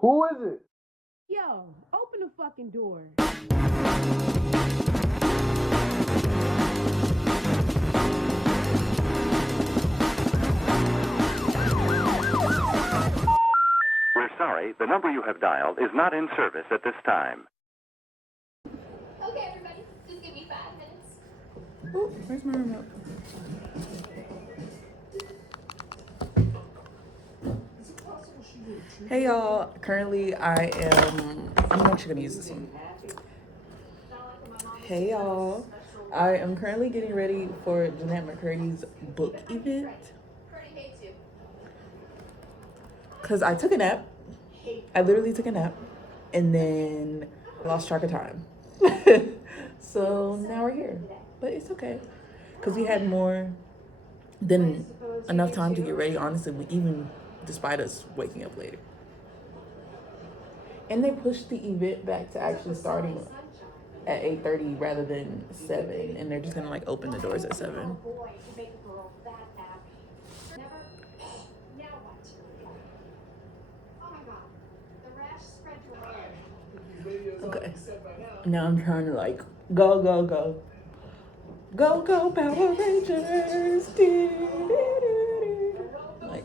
Who is it? Yo, open the fucking door. We're sorry, the number you have dialed is not in service at this time. Okay, everybody, just give me 5 minutes. Oh, where's my remote? Hey y'all, currently I'm actually gonna use this one. Hey y'all, I am currently getting ready for Jeanette Mccurdy's book event. Cause I took a nap. I literally took a nap and then lost track of time. So now we're here, but it's okay. Cause we had more than enough time to get ready, honestly, even despite us waking up later. And they pushed the event back to actually starting at 8:30 rather than 7, and they're just gonna like open the doors at 7. Okay. Now I'm trying to like go Power Rangers. Like,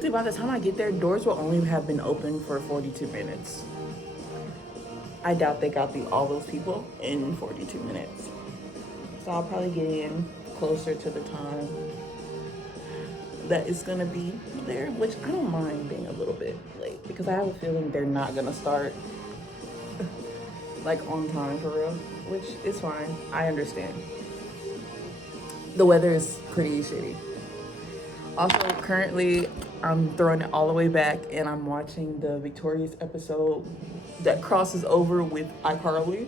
see, by the time I get there, doors will only have been open for 42 minutes. I doubt they got all those people in 42 minutes. So I'll probably get in closer to the time that it's gonna be there, which I don't mind being a little bit late because I have a feeling they're not gonna start like on time for real, which is fine. I understand. The weather is pretty shitty. Also, currently, I'm throwing it all the way back and I'm watching the Victorious episode that crosses over with iCarly.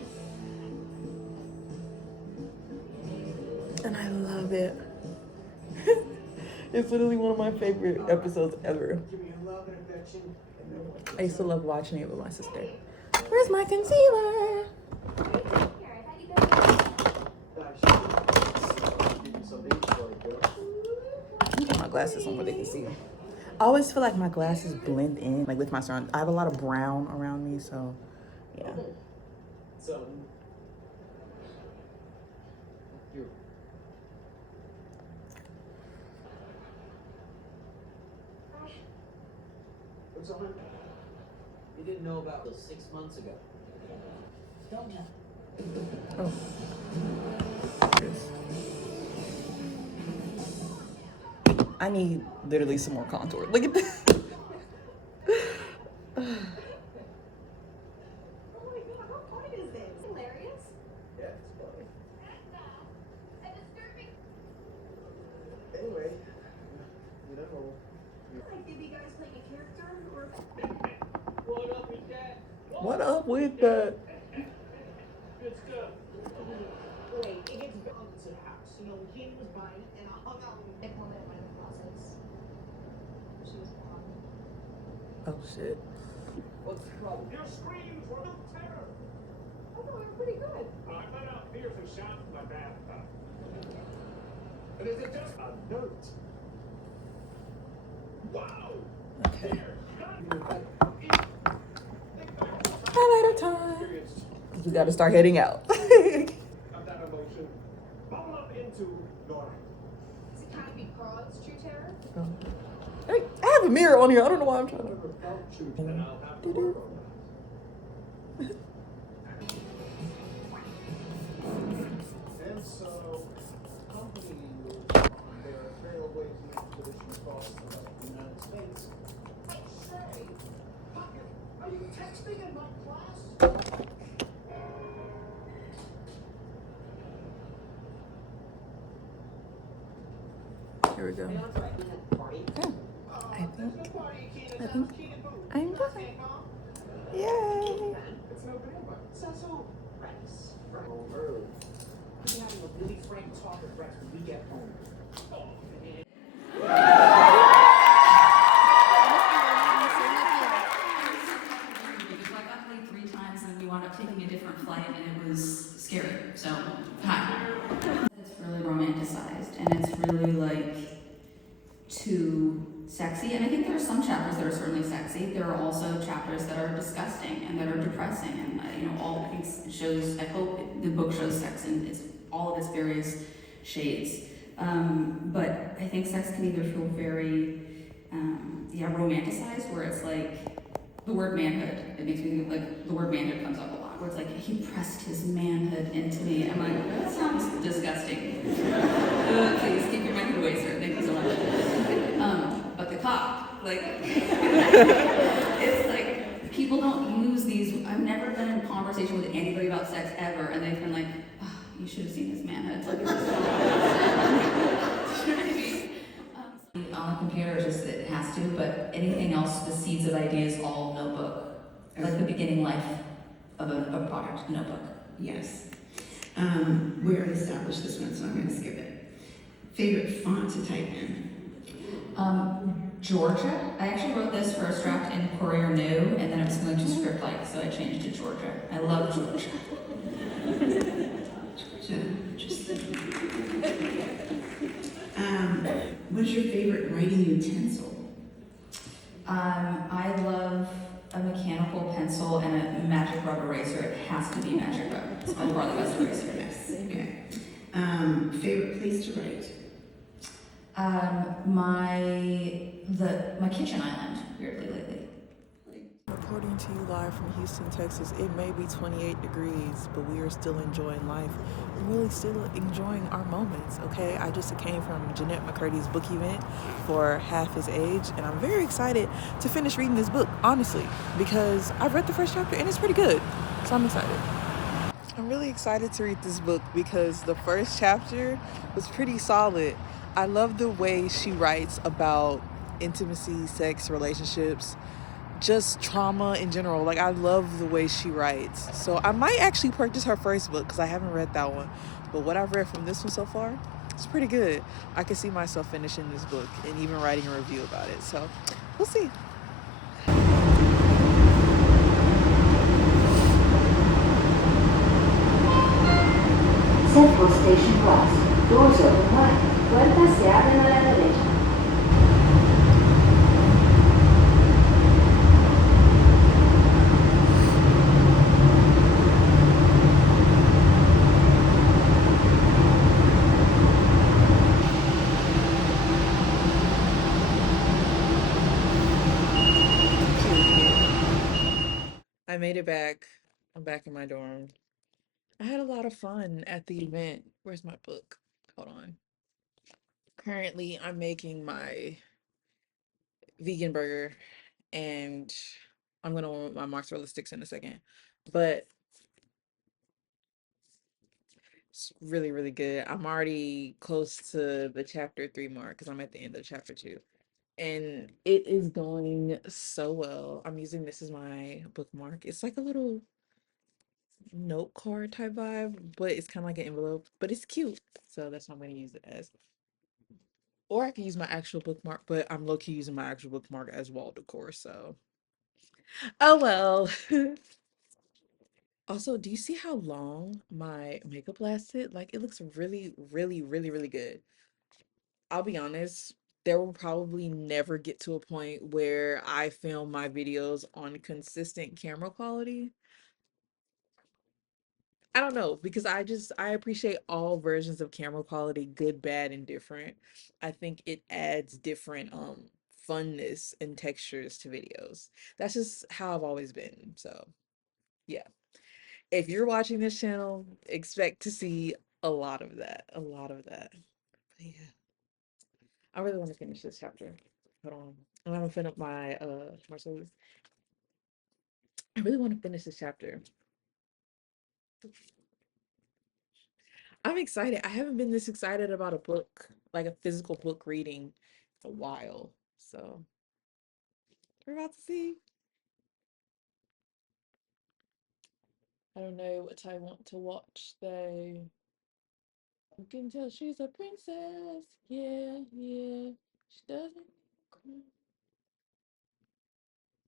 And I love it. It's literally one of my favorite episodes ever. I used to love watching it with my sister. Where's my concealer? Put my glasses on where they can see. I always feel like my glasses blend in, like with my surroundings. I have a lot of brown around me, so yeah. What's on? You didn't know about this 6 months ago. Don't you? Oh. Yes. I need literally some more contour. Look at this. Oh my god, how funny is this? Hilarious? Yeah, it's funny. And disturbing. Anyway, you know. Like, did you guys play a character or? What up with that? What up with that? Good stuff. Wait, it gets back to the house. You know, when Katie was buying it, and I hung out with Big woman in my closets. She was blonde. Oh shit. What's the problem? Your screams were no terror. Oh no, we were pretty good. I let out fearsome shouts from my bathtub. And is it just a note? Wow. Okay. Highlighter time. We gotta start heading out. Of that emotion. Bubble up into your life. Does it kind of be God's true terror? Hey, I have a mirror on here. I don't know why I'm trying to. Never felt you, and I'll have to work on that. And so, companies on their railway expedition across the United States. Hey, say, Pocket, are you texting in my class? Here we go. Yeah. I think I'm done. Yay! It's no big one. So, Rex. Oh, early. We'll be having a really frank talk with Rex when we get home. Because I got delayed 3 times and we wound up taking a different flight and it was scary. So, hi. That's that are certainly sexy. There are also chapters that are disgusting and that are depressing, and I think it shows. I hope the book shows sex in all of its various shades. But I think sex can either feel very, romanticized, where it's like the word manhood. It makes me think like the word manhood comes up a lot, where it's like he pressed his manhood into me. I'm like, that sounds disgusting. Please keep your manhood away, sir. Thank you so much. But the cock, like, it's like people don't use these. I've never been in a conversation with anybody about sex ever, and they've been like, oh, you should have seen his manhood. Like, it's just you know what I mean? On the computer, just it has to, but anything else, the seeds of ideas, all notebook. Like the beginning life of a product, notebook. Yes. We already established this one, so I'm going to skip it. Favorite font to type in? Georgia. I actually wrote this first draft in Courier New, and then it was going to Script-like, so I changed to Georgia. I love Georgia. Georgia, interesting. What is your favorite writing utensil? I love a mechanical pencil and a magic rub eraser. It has to be magic rub. It's by far the best eraser. Yes. Okay. Favorite place to write? My kitchen island, weirdly lately. Reporting to you live from Houston, Texas. It may be 28 degrees, but we are still enjoying life. We're really still enjoying our moments, okay? I just came from Jeanette Mccurdy's book event for half his age, and I'm very excited to finish reading this book, honestly, because I've read the first chapter and it's pretty good, so I'm excited. I'm really excited to read this book because the first chapter was pretty solid. I love the way she writes about intimacy, sex, relationships, just trauma in general. Like, I love the way she writes. So I might actually purchase her first book because I haven't read that one. But what I've read from this one so far, it's pretty good. I can see myself finishing this book and even writing a review about it. So we'll see. Central Station West. Doors open wide. Puertas se abren a la derecha. I made it back. I'm back in my dorm. I had a lot of fun at the event. Where's my book? Hold on. Currently, I'm making my vegan burger, and I'm gonna want my mozzarella sticks in a second. But it's really, really good. I'm already close to the chapter 3 mark because I'm at the end of chapter 2. And it is going so well. I'm using this as my bookmark. It's like a little note card type vibe, but it's kind of like an envelope, but it's cute. So that's what I'm going to use it as. Or I can use my actual bookmark, but I'm low-key using my actual bookmark as wall decor, so. Oh well. Also, do you see how long my makeup lasted? Like, it looks really, really, really, really good. I'll be honest, there will probably never get to a point where I film my videos on consistent camera quality. I don't know, because I appreciate all versions of camera quality, good, bad, and different. I think it adds different funness and textures to videos. That's just how I've always been. So, yeah. If you're watching this channel, expect to see a lot of that. A lot of that. But yeah. I really want to finish this chapter. Hold on. I'm gonna finish up my Marcellus. I really want to finish this chapter. I'm excited. I haven't been this excited about a book, like a physical book reading, in a while. So we're about to see. I don't know what I want to watch though. You can tell she's a princess. Yeah, yeah. She doesn't cry.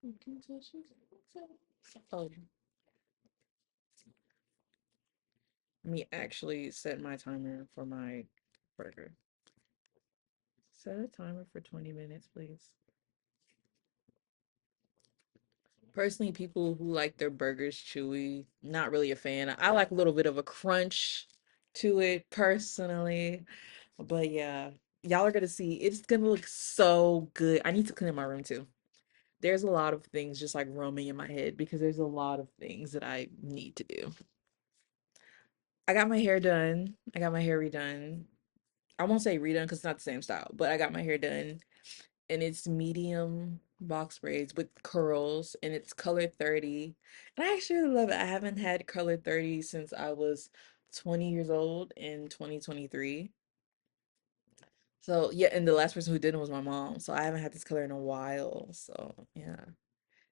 You can tell she's a princess. Oh, let me actually set my timer for my burger. Set a timer for 20 minutes, please. Personally, people who like their burgers chewy, not really a fan. I like a little bit of a crunch to it personally. But yeah, y'all are gonna see it's gonna look so good. I need to clean my room too. There's a lot of things just like roaming in my head because there's a lot of things that I need to do. I got my hair done. I got my hair redone. I won't say redone because it's not the same style, but I got my hair done and it's medium box braids with curls and it's color 30. And I actually really love it. I haven't had color 30 since I was 20 years old in 2023. So yeah, and the last person who did it was my mom. So I haven't had this color in a while. So yeah.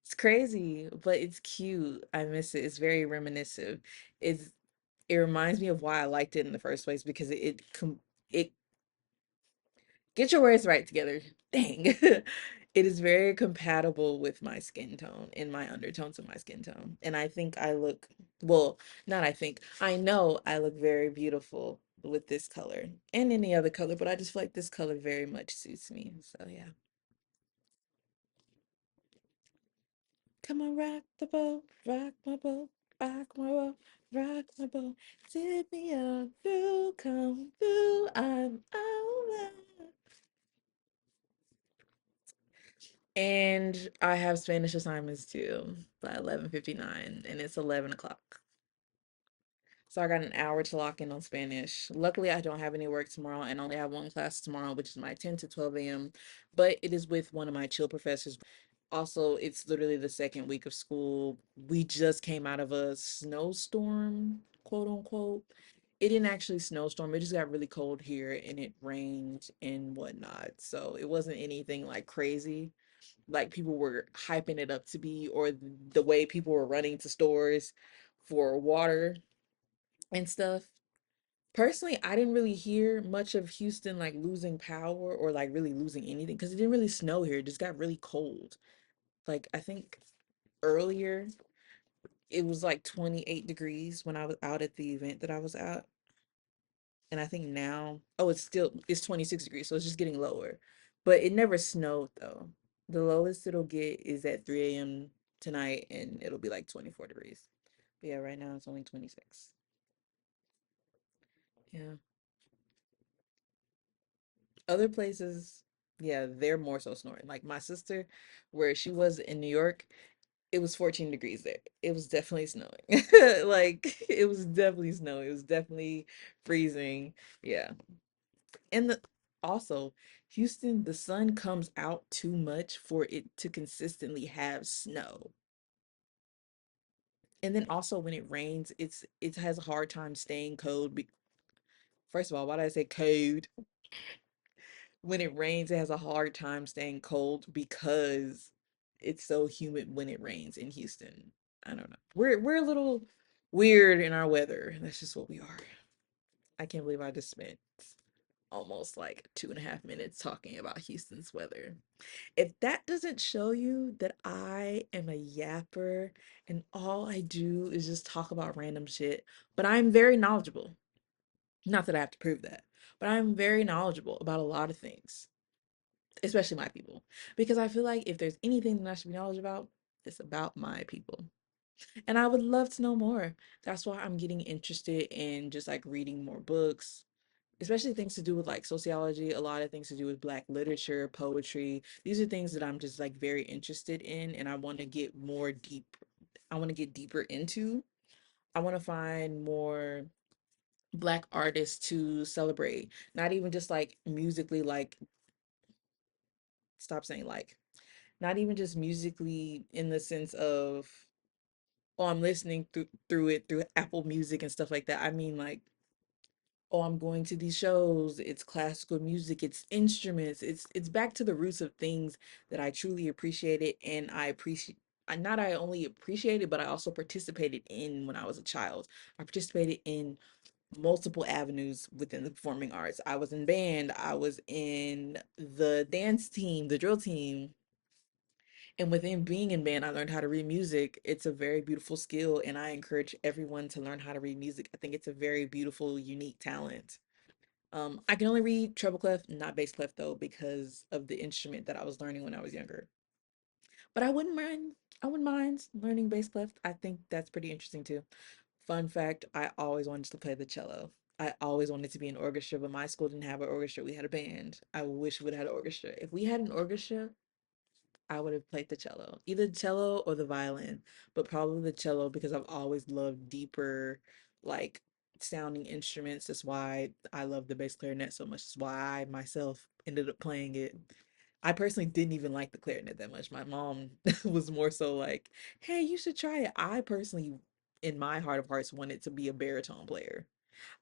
It's crazy, but it's cute. I miss it. It's very reminiscent. It's it reminds me of why I liked it in the first place because it get your words right together. Dang. It is very compatible with my skin tone and my undertones of my skin tone. And I think I look, well, not I think, I know I look very beautiful with this color and any other color, but I just feel like this color very much suits me. So yeah. Come on, rock the boat, rock my boat, rock my boat, rock my boat. Tip me up through, come through, I'm over. And I have Spanish assignments too by 11:59, and it's 11 o'clock. So I got an hour to lock in on Spanish. Luckily, I don't have any work tomorrow and only have one class tomorrow, which is my 10 to 12 a.m. But it is with one of my chill professors. Also, it's literally the second week of school. We just came out of a snowstorm, quote unquote. It didn't actually snowstorm. It just got really cold here and it rained and whatnot. So it wasn't anything like crazy like people were hyping it up to be, or the way people were running to stores for water and stuff. Personally, I didn't really hear much of Houston like losing power or like really losing anything because it didn't really snow here. It just got really cold. Like I think earlier it was like 28 degrees when I was out at the event that I was at. And I think now, oh, it's 26 degrees, so it's just getting lower. But it never snowed though. The lowest it'll get is at 3 a.m. tonight, and it'll be like 24 degrees. But yeah, right now it's only 26. Yeah. Other places, yeah, they're more so snoring. Like my sister, where she was in New York, it was 14 degrees there. It was definitely snowing. Like it was definitely snowing. It was definitely freezing. Yeah. And also, Houston, the sun comes out too much for it to consistently have snow. And then also when it rains, it has a hard time staying cold. First of all, why did I say cold? When it rains, it has a hard time staying cold because it's so humid when it rains in Houston. I don't know. We're a little weird in our weather. That's just what we are. I can't believe I just spent almost like 2.5 minutes talking about Houston's weather. If that doesn't show you that I am a yapper and all I do is just talk about random shit, but I'm very knowledgeable. Not that I have to prove that, but I'm very knowledgeable about a lot of things, especially my people. Because I feel like if there's anything that I should be knowledgeable about, it's about my people. And I would love to know more. That's why I'm getting interested in just like reading more books, especially things to do with like sociology, a lot of things to do with Black literature, poetry. These are things that I'm just like very interested in and I want to get more deep. I want to get deeper into. I want to find more Black artists to celebrate, not even just like musically, like, stop saying like, not even just musically in the sense of, oh, I'm listening through it through Apple Music and stuff like that. I mean like, oh, I'm going to these shows, it's classical music, it's instruments, it's back to the roots of things that I truly appreciated and I appreciate. Not I only appreciated, but I also participated in when I was a child. I participated in multiple avenues within the performing arts. I was in band, I was in the dance team, the drill team. And within being in band, I learned how to read music. It's a very beautiful skill, and I encourage everyone to learn how to read music. I think it's a very beautiful, unique talent. I can only read treble clef, not bass clef though, because of the instrument that I was learning when I was younger. But I wouldn't mind I wouldn't mind learning bass clef. I think that's pretty interesting too. Fun fact, I always wanted to play the cello. I always wanted to be an orchestra, but my school didn't have an orchestra. We had a band. I wish we would have had an orchestra. If we had an orchestra, I would have played the cello, either the cello or the violin, but probably the cello because I've always loved deeper, like sounding instruments. That's why I love the bass clarinet so much. That's why I myself ended up playing it. I personally didn't even like the clarinet that much. My mom was more so like, hey, you should try it. I personally, in my heart of hearts, wanted to be a baritone player.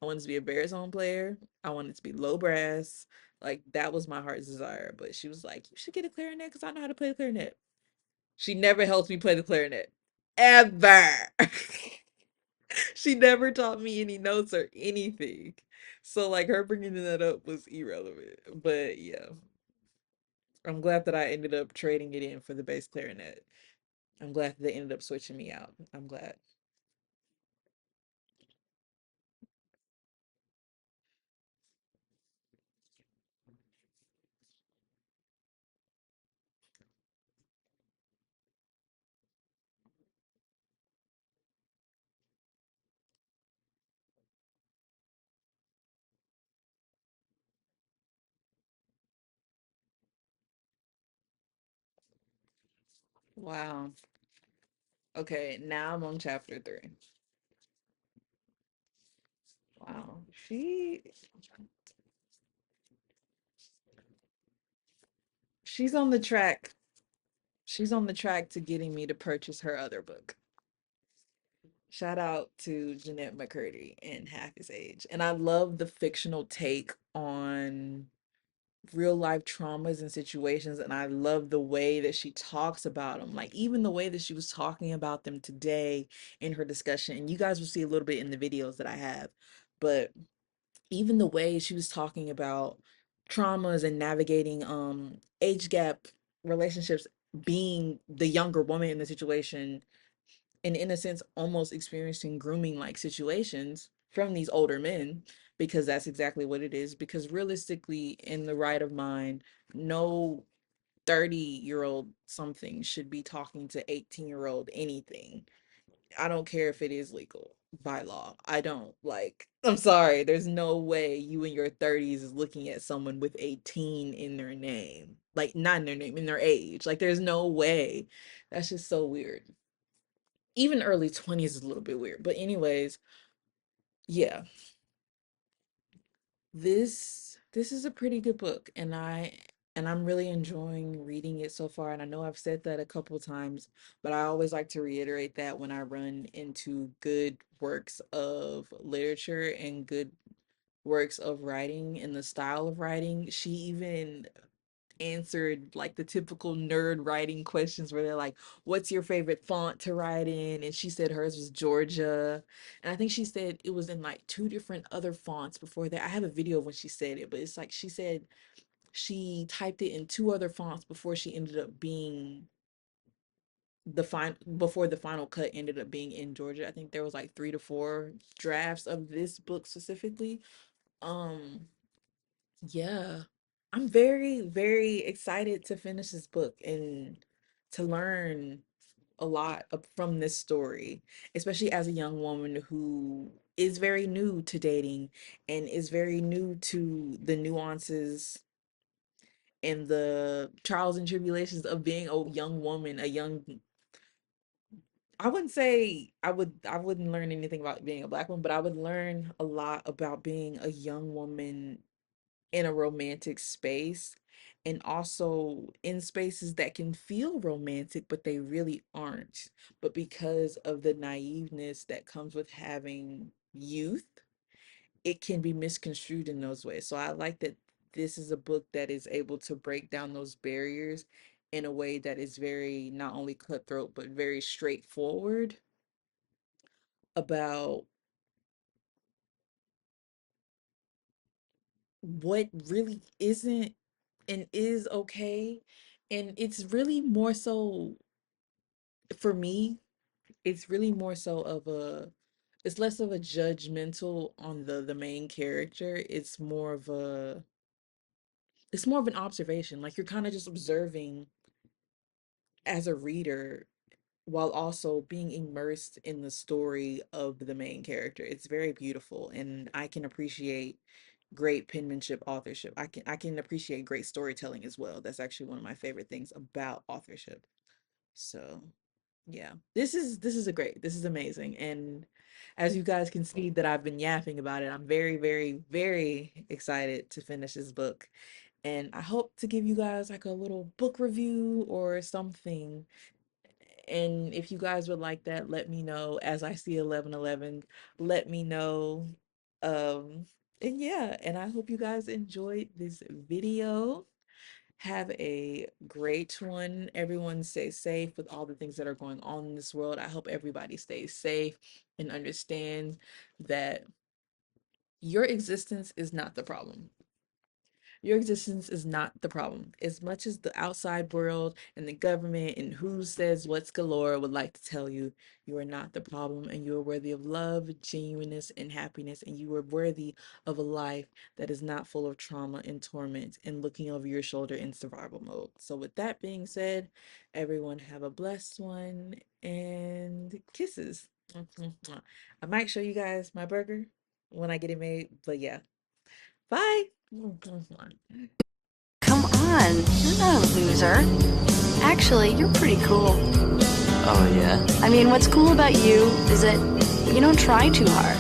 I wanted to be a baritone player. I wanted to be low brass. Like that was my heart's desire. But she was like, you should get a clarinet because I know how to play the clarinet. She never helped me play the clarinet. Ever. She never taught me any notes or anything. So like her bringing that up was irrelevant. But yeah, I'm glad that I ended up trading it in for the bass clarinet. I'm glad that they ended up switching me out. I'm glad. Wow. Okay, now I'm on chapter 3. Wow. She's on the track. She's on the track to getting me to purchase her other book. Shout out to Jeanette Mccurdy and Half His Age. And I love the fictional take on real life traumas and situations. And I love the way that she talks about them. Like, even the way that she was talking about them today in her discussion. And you guys will see a little bit in the videos that I have. But even the way she was talking about traumas and navigating age gap relationships, being the younger woman in the situation, and in a sense almost experiencing grooming like situations from these older men, because that's exactly what it is. Because realistically, in the right of mind, no 30-year-old something should be talking to 18-year-old anything. I don't care if it is legal by law. I don't. Like, I'm sorry, there's no way you in your 30s is looking at someone with 18 in their name. Like, not in their name, in their age. Like, there's no way. That's just so weird. Even early 20s is a little bit weird. But anyways, yeah. This is a pretty good book, and I'm really enjoying reading it so far. And I know I've said that a couple times, but I always like to reiterate that when I run into good works of literature and good works of writing and the style of writing. She even answered like the typical nerd writing questions where they're like, what's your favorite font to write in? And she said hers was Georgia. And I think she said it was in like two different other fonts before that. I have a video of when she said it, but it's like she said she typed it in two other fonts before she ended up being the final before the final cut ended up being in Georgia. I think there was like 3 to 4 drafts of this book specifically. Um Yeah. I'm very, very excited to finish this book and to learn a lot from this story, especially as a young woman who is very new to dating and is very new to the nuances and the trials and tribulations of being a young woman, a young I wouldn't say I wouldn't learn anything about being a black woman, but I would learn a lot about being a young woman in a romantic space, and also in spaces that can feel romantic but they really aren't, but because of the naiveness that comes with having youth, it can be misconstrued in those ways. So I like that this is a book that is able to break down those barriers in a way that is very not only cutthroat but very straightforward about what really isn't and is okay. And it's really more so, for me, it's really more so of a, it's less of a judgmental on the main character. It's more of an observation. Like, you're kind of just observing as a reader while also being immersed in the story of the main character. It's very beautiful, and I can appreciate great penmanship authorship. I can appreciate great storytelling as well. That's actually one of my favorite things about authorship. So yeah, this is amazing. And as you guys can see that I've been yapping about it, I'm very, very, very excited to finish this book. And I hope to give you guys like a little book review or something. And if you guys would like that, let me know. As I see 1111, let me know. And yeah, and I hope you guys enjoyed this video. Have a great one. Everyone stay safe with all the things that are going on in this world. I hope everybody stays safe and understands that your existence is not the problem. Your existence is not the problem. As much as the outside world and the government and who says what's galore would like to tell you, you are not the problem, and you are worthy of love, genuineness, and happiness, and you are worthy of a life that is not full of trauma and torment and looking over your shoulder in survival mode. So with that being said, everyone have a blessed one and kisses. I might show you guys my burger when I get it made, but yeah. Bye. Come on, you're not a loser. Actually, you're pretty cool. Oh, yeah? I mean, what's cool about you is that you don't try too hard.